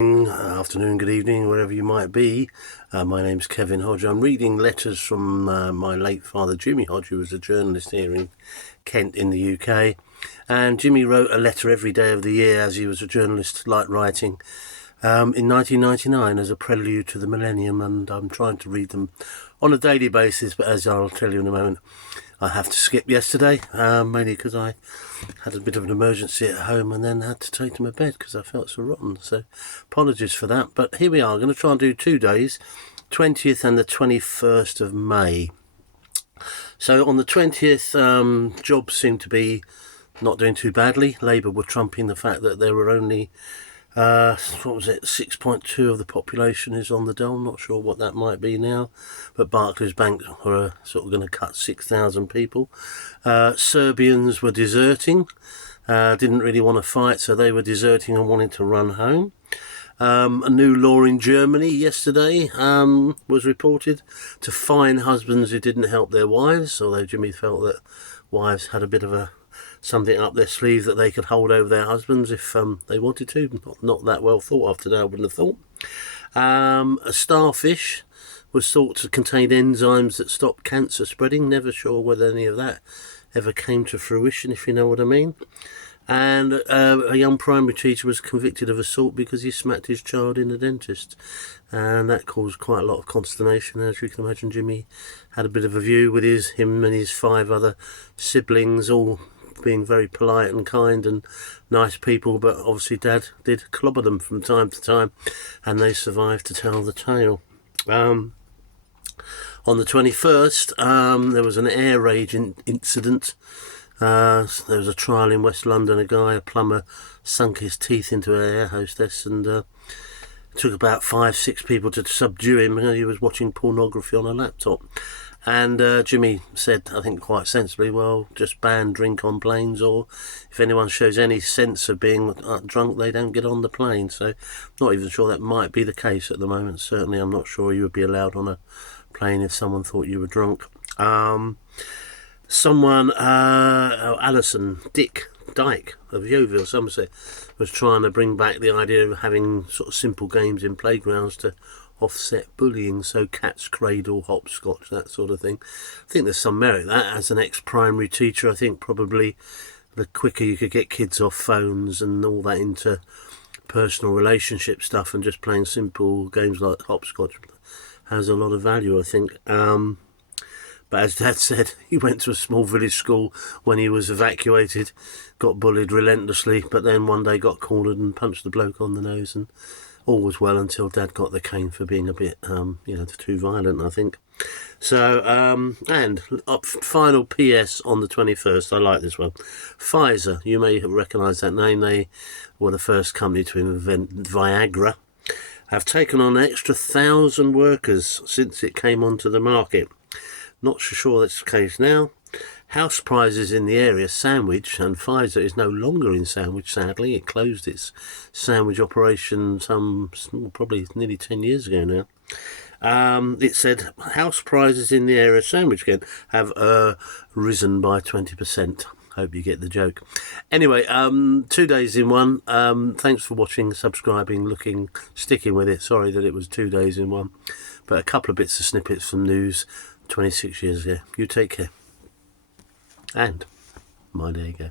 Afternoon, good evening, wherever you might be. My name's Kevin Hodge. I'm reading letters from my late father, Jimmy Hodge, who was a journalist here in Kent in the UK. And Jimmy wrote a letter every day of the year, as he was a journalist, like writing, in 1999 as a prelude to the millennium, and I'm trying to read them on a daily basis, but as I'll tell you in a moment, I have to skip yesterday, mainly because I had a bit of an emergency at home and then had to take to my bed because I felt so rotten. So apologies for that. But here we are. I'm going to try and do 2 days, 20th and the 21st of May. So on the 20th, jobs seemed to be not doing too badly. Labour were trumping the fact that there were only 6.2 of the population is on the dole. Not sure what that might be now, but Barclays Bank were sort of going to cut 6,000 people. Serbians were deserting, didn't really want to fight, so they were deserting and wanting to run home. A new law in Germany yesterday was reported to fine husbands who didn't help their wives, although Jimmy felt that wives had a bit of something up their sleeve that they could hold over their husbands if they wanted to. Not that well thought of today, I wouldn't have thought. A starfish was thought to contain enzymes that stop cancer spreading. Never sure whether any of that ever came to fruition, if you know what I mean. And a young primary teacher was convicted of assault because he smacked his child in the dentist. And that caused quite a lot of consternation. As you can imagine, Jimmy had a bit of a view with him and his 5 other siblings, all being very polite and kind and nice people, but obviously Dad did clobber them from time to time, and they survived to tell the tale. On the 21st, there was an air raid incident. There was a trial in West London. A plumber, sunk his teeth into an air hostess, and it took about 5-6 people to subdue him. He was watching pornography on a laptop. And Jimmy said, I think quite sensibly, well, just ban drink on planes, or if anyone shows any sense of being drunk, they don't get on the plane. So not even sure that might be the case at the moment. Certainly I'm not sure you would be allowed on a plane if someone thought you were drunk. Alison Dyke of Yeovil, Somerset, was trying to bring back the idea of having sort of simple games in playgrounds to offset bullying, so cat's cradle, hopscotch, that sort of thing. I think there's some merit in that. As an ex-primary teacher, I think probably the quicker you could get kids off phones and all that into personal relationship stuff and just playing simple games like hopscotch has a lot of value, I think. But as Dad said, he went to a small village school when he was evacuated, got bullied relentlessly, but then one day got cornered and punched the bloke on the nose, and all was well until Dad got the cane for being a bit, too violent, I think. So, and final PS on the 21st, I like this one. Pfizer, you may recognise that name. They were the first company to invent Viagra. Have taken on an extra 1,000 workers since it came onto the market. Not so sure that's the case now. House prizes in the area, Sandwich, and Pfizer is no longer in Sandwich, sadly. It closed its Sandwich operation probably nearly 10 years ago now. It said house prizes in the area, Sandwich again, have risen by 20%. Hope you get the joke. Anyway, 2 days in one. Thanks for watching, subscribing, sticking with it. Sorry that it was 2 days in one. But a couple of bits of snippets from news 26 years ago. You take care. And my day ago.